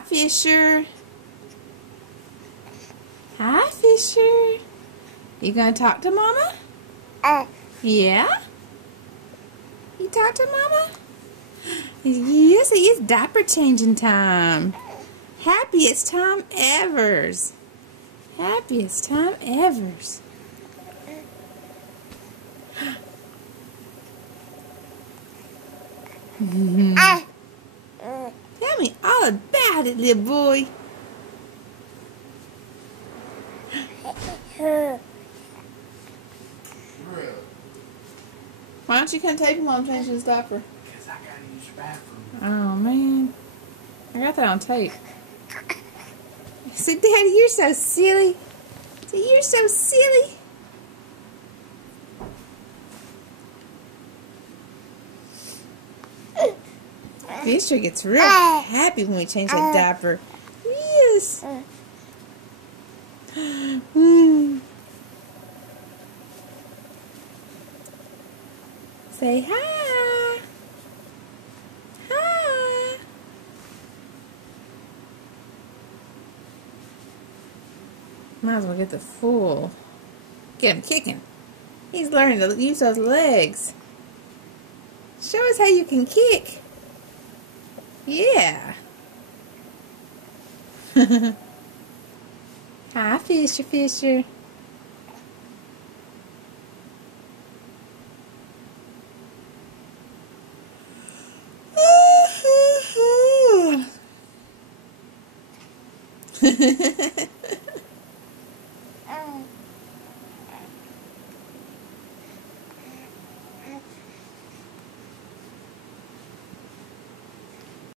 Hi, Fisher. Hi, Fisher. You gonna talk to Mama? Yeah? You talk to Mama? Yes, it is diaper changing time. Happiest time evers. Happiest time evers. Tell me all about it, little boy. Why don't you come take him while I'm changing his diaper? Because I gotta use the bathroom. Oh, man. I got that on tape. See, Daddy, you're so silly. See, you're so silly. Fisher gets real happy when we change that diaper. Yes. Say hi. Hi. Might as well get the full. Get him kicking. He's learning to use those legs. Show us how you can kick. Yeah. Hi, Fisher, Fisher.